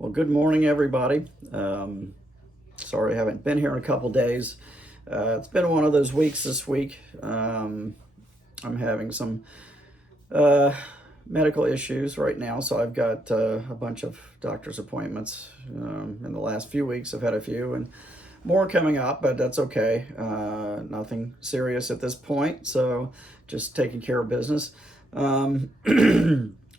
Well, good morning, everybody. Sorry I haven't been here in a couple days. It's been one of those weeks this week. I'm having some uh, medical issues right now, so I've got a bunch of doctor's appointments. In the last few weeks, I've had a few and more coming up, but that's okay. Nothing serious at this point, so just taking care of business. Um,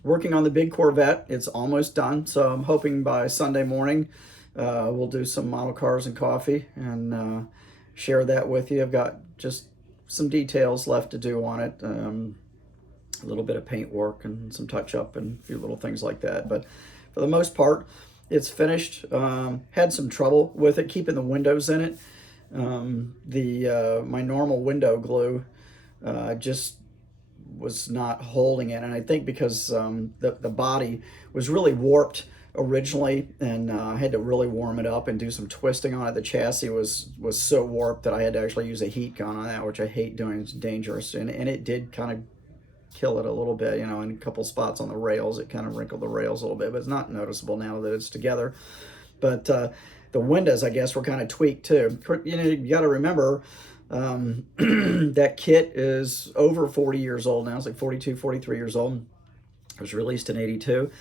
Working on the big Corvette. It's almost done, so I'm hoping by Sunday morning we'll do some model cars and coffee and share that with you. I've got just some details left to do on it, a little bit of paint work and some touch up and a few little things like that. But for the most part, it's finished. Had some trouble with it, keeping the windows in it. The my normal window glue just was not holding it, and I think because the body was really warped originally, and I had to really warm it up and do some twisting on it. The chassis was so warped that I had to actually use a heat gun on that, which I hate doing. It's dangerous, and it did kind of kill it a little bit, in a couple spots on the rails. It kind of wrinkled the rails a little bit, but it's not noticeable now that it's together. But the windows, I guess, were kind of tweaked too. You got to remember, that kit is over 40 years old now. It's like 42, 43 years old. It was released in 82.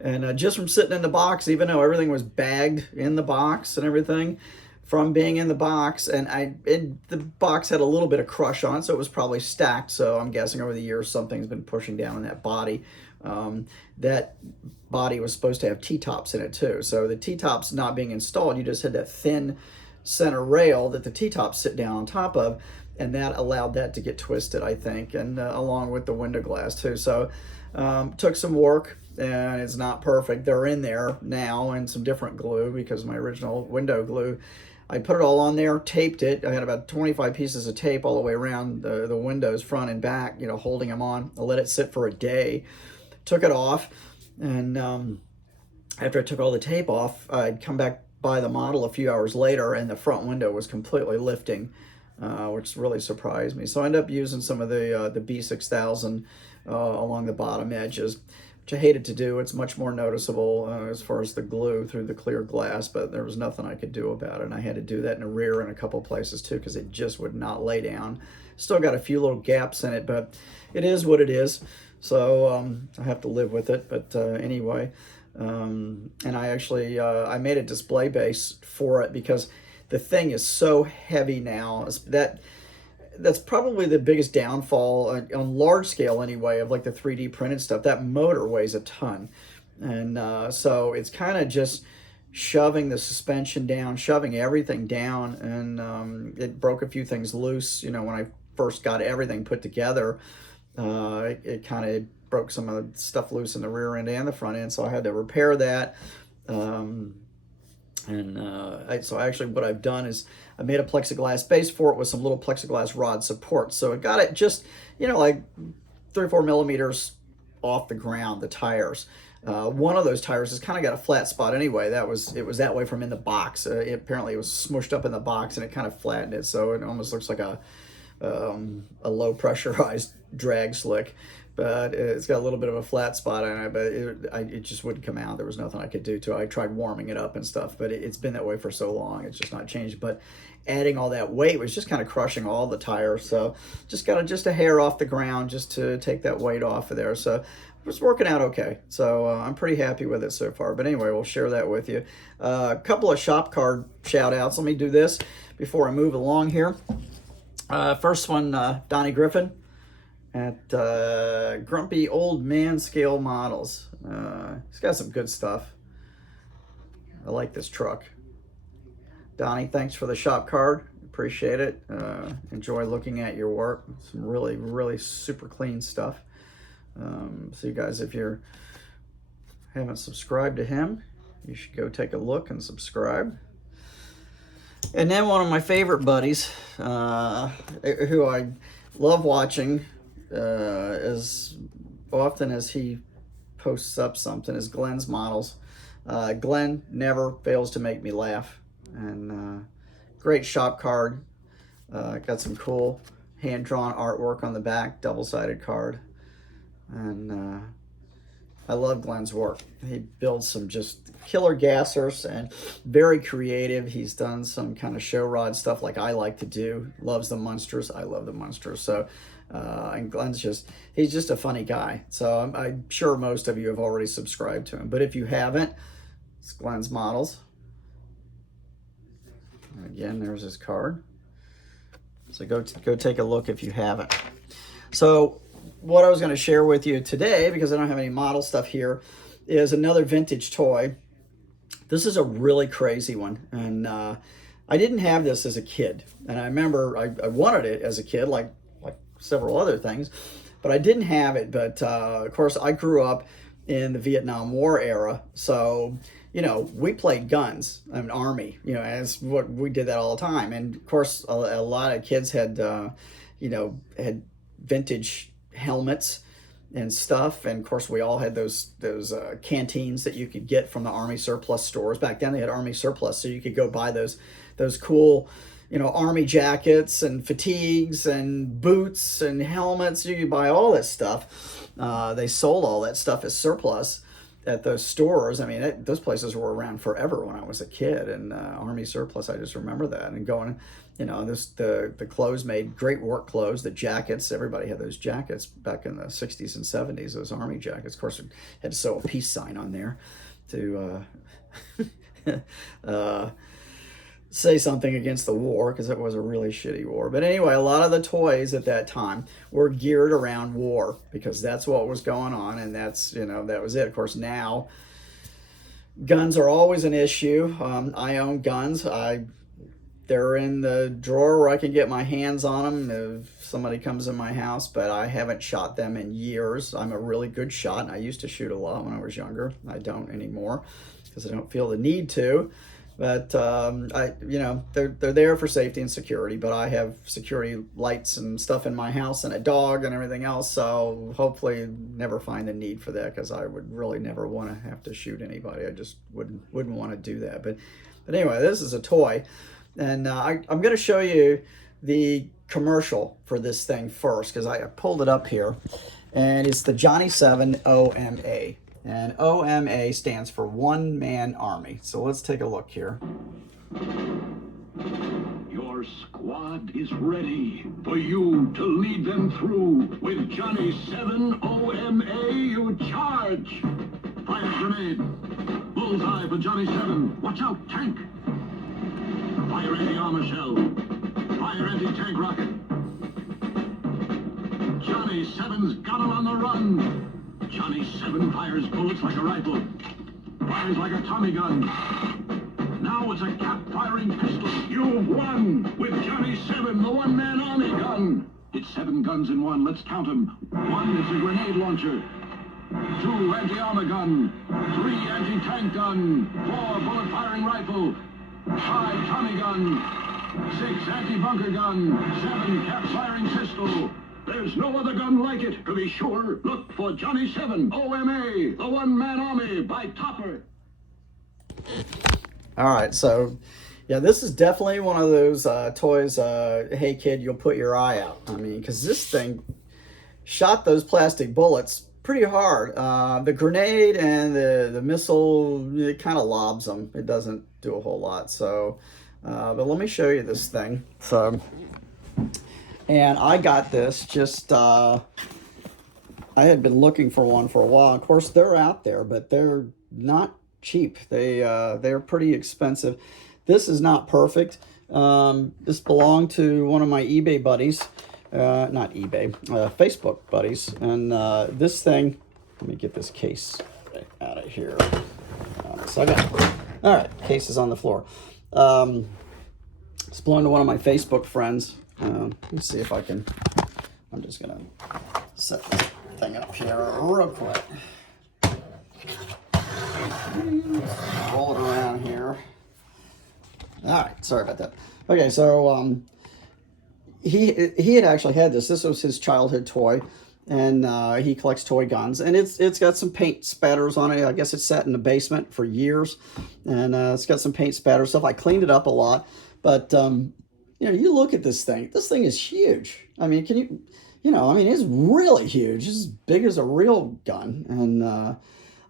And just from sitting in the box, even though everything was bagged in the box and everything, from being in the box, and the box had a little bit of crush on it, so it was probably stacked. So I'm guessing over the years something's been pushing down on that body. That body was supposed to have T-tops in it too. So the T-tops not being installed, you just had that thin center rail that the T-tops sit down on top of, and that allowed that to get twisted, I think, and along with the window glass too. So took some work, and it's not perfect. They're in there now, and some different glue, because my original window glue, I put it all on there, taped it. I had about 25 pieces of tape all the way around the windows, front and back, holding them on. I let it sit for a day, took it off, and after I took all the tape off, I'd come back by the model a few hours later, and the front window was completely lifting, which really surprised me. So I ended up using some of the B6000 along the bottom edges, which I hated to do. It's much more noticeable as far as the glue through the clear glass, but there was nothing I could do about it. And I had to do that in the rear in a couple places too, because it just would not lay down. Still got a few little gaps in it, but it is what it is. So I have to live with it. But anyway, and I actually I made a display base for it, because the thing is so heavy now. That's probably the biggest downfall on large scale anyway, of like the 3D printed stuff. That motor weighs a ton, and so it's kind of just shoving the suspension down, shoving everything down, and it broke a few things loose. When I first got everything put together, it kind of broke some of the stuff loose in the rear end and the front end, so I had to repair that. So actually what I've done is I made a plexiglass base for it with some little plexiglass rod support. So it got it just, like 3 or 4 millimeters off the ground, the tires. One of those tires has kind of got a flat spot anyway. It was that way from in the box. Apparently it was smushed up in the box, and it kind of flattened it. So it almost looks like a low pressurized drag slick. But it's got a little bit of a flat spot on it, but it just wouldn't come out. There was nothing I could do to it. I tried warming it up and stuff, but it's been that way for so long. It's just not changed. But adding all that weight was just kind of crushing all the tires. So just got just a hair off the ground just to take that weight off of there. So it was working out okay. So I'm pretty happy with it so far. But anyway, we'll share that with you. A couple of shop card shout outs. Let me do this before I move along here. First one, Donnie Griffin at Grumpy Old Man Scale Models. He's got some good stuff. I like this truck. Donnie, thanks for the shop card. Appreciate it. Enjoy looking at your work. Some really, really super clean stuff. So you guys, if you haven't subscribed to him, you should go take a look and subscribe. And then one of my favorite buddies, who I love watching as often as he posts up something, is Glenn's Models. Glenn never fails to make me laugh, and great shop card. Got some cool hand-drawn artwork on the back, double-sided card, and I love Glenn's work. He builds some just killer gassers and very creative. He's done some kind of show rod stuff like I like to do. Loves the Munsters. I love the Munsters. So, and Glenn's he's just a funny guy. So I'm sure most of you have already subscribed to him. But if you haven't, it's Glenn's Models. And again, there's his card. So go take a look if you haven't. So what I was going to share with you today, because I don't have any model stuff here, is another vintage toy. This is a really crazy one, and I didn't have this as a kid, and I remember I wanted it as a kid, like several other things, but I didn't have it. But of course, I grew up in the Vietnam War era, so you know, we played guns. I'm an Army, you know, as what we did that all the time, and of course, a lot of kids had, you know, had vintage helmets and stuff, and of course we all had those canteens that you could get from the Army surplus stores. Back then they had Army surplus, so you could go buy those cool, you know, Army jackets and fatigues and boots and helmets. You could buy all this stuff. They sold all that stuff as surplus at those stores. I mean, those places were around forever when I was a kid, and Army surplus, I just remember that, and going, you know, the clothes made great work clothes, the jackets, everybody had those jackets back in the 60s and 70s, those Army jackets. Of course, we had to sew a peace sign on there to say something against the war, because it was a really shitty war. But anyway, a lot of the toys at that time were geared around war, because that's what was going on, and that's, you know, that was it. Of course, now guns are always an issue. I own guns. They're in the drawer where I can get my hands on them if somebody comes in my house, but I haven't shot them in years. I'm a really good shot, and I used to shoot a lot when I was younger. I don't anymore because I don't feel the need to. But you know, they're there for safety and security. But I have security lights and stuff in my house, and a dog and everything else. So hopefully, never find the need for that, because I would really never want to have to shoot anybody. I just wouldn't want to do that. But anyway, this is a toy, and I'm going to show you the commercial for this thing first, because I pulled it up here, and it's the Johnny 7 OMA. And OMA stands for One Man Army. So let's take a look here. Your squad is ready for you to lead them through. With Johnny 7 OMA, you charge. Fire grenade. Bullseye for Johnny 7. Watch out, tank. Fire anti-armor shell. Fire anti-tank rocket. Johnny 7's got 'em on the run. Johnny 7 fires bullets like a rifle, fires like a Tommy gun. Now it's a cap-firing pistol. You've won with Johnny 7, the one-man army gun. It's 7 guns in one. Let's count them. 1 is a grenade launcher. 2 anti-armor gun. 3 anti-tank gun. 4 bullet-firing rifle. 5 Tommy gun. 6 anti-bunker gun. 7 cap-firing pistol. There's no other gun like it. To be sure, look for Johnny 7 OMA, the one-man army by Topper. All right, so yeah, this is definitely one of those toys, hey kid, you'll put your eye out. I mean, because this thing shot those plastic bullets pretty hard. The grenade and the missile, it kind of lobs them. It doesn't do a whole lot. So, but let me show you this thing. So, and I got this just, I had been looking for one for a while. Of course, they're out there, but they're not cheap. They're pretty expensive. This is not perfect. This belonged to one of my eBay buddies, not eBay, Facebook buddies. And this thing, let me get this case out of here. So I got, all right, case is on the floor. It's belonged to one of my Facebook friends. Let's see if I can, I'm just gonna set this thing up here real quick. Roll it around here. All right, sorry about that. Okay, so he had actually had this. This was his childhood toy, and he collects toy guns, and it's got some paint spatters on it. I guess it's sat in the basement for years, and it's got some paint spatter stuff. I cleaned it up a lot, but you know, you look at this thing. This thing is huge. I mean, can you know, I mean, it's really huge. It's as big as a real gun, and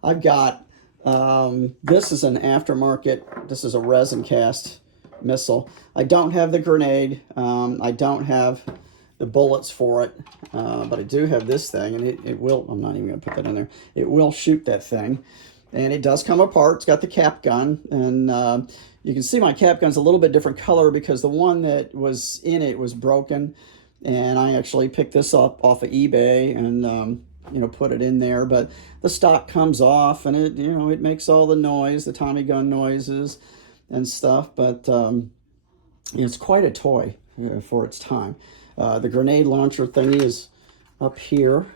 I've got, this is an aftermarket, this is a resin cast missile. I don't have the grenade. I don't have the bullets for it, but I do have this thing, and it will, I'm not even going to put that in there, it will shoot that thing. And it does come apart. It's got the cap gun, and you can see my cap gun's a little bit different color because the one that was in it was broken, and I actually picked this up off of eBay and you know, put it in there. But the stock comes off, and it, you know, it makes all the noise, the Tommy gun noises and stuff. But it's quite a toy for its time. The grenade launcher thingy is up here,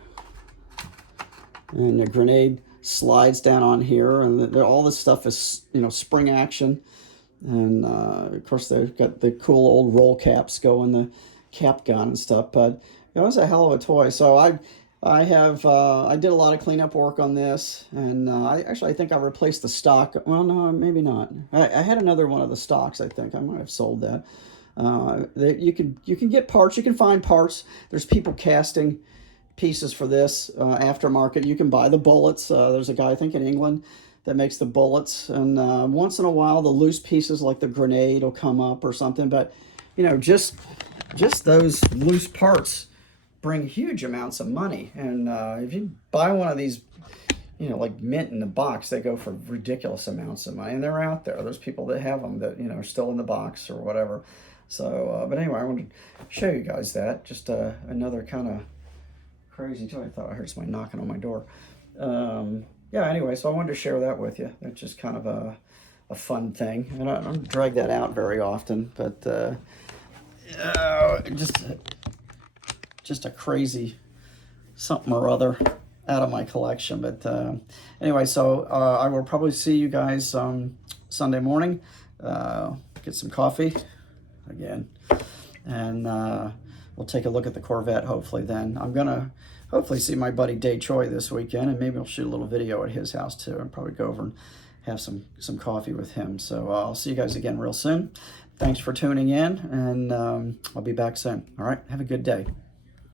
and the grenade slides down on here, and all this stuff is, you know, spring action. And of course they've got the cool old roll caps go in the cap gun and stuff. But it was a hell of a toy. So I did a lot of cleanup work on this, and I think I replaced the stock. Well, no, maybe not. I had another one of the stocks. I think I might have sold that. You can get parts. You can find parts. There's people casting pieces for this aftermarket. You can buy the bullets. There's a guy, I think in England, that makes the bullets, and once in a while the loose pieces like the grenade will come up or something. But you know, just those loose parts bring huge amounts of money. And if you buy one of these, you know, like mint in the box, they go for ridiculous amounts of money, and they're out there. There's people that have them that, you know, are still in the box or whatever. So but anyway, I wanted to show you guys that, just another kind of crazy toy. I thought I heard somebody knocking on my door. Yeah, anyway, so I wanted to share that with you. That's just kind of a fun thing, and I don't drag that out very often, but just a crazy something or other out of my collection. But anyway, so I will probably see you guys Sunday morning. Get some coffee again, and we'll take a look at the Corvette hopefully then. I'm gonna hopefully see my buddy Day Choi this weekend, and maybe I'll shoot a little video at his house too, and probably go over and have some coffee with him. So I'll see you guys again real soon. Thanks for tuning in, and I'll be back soon. All right, have a good day.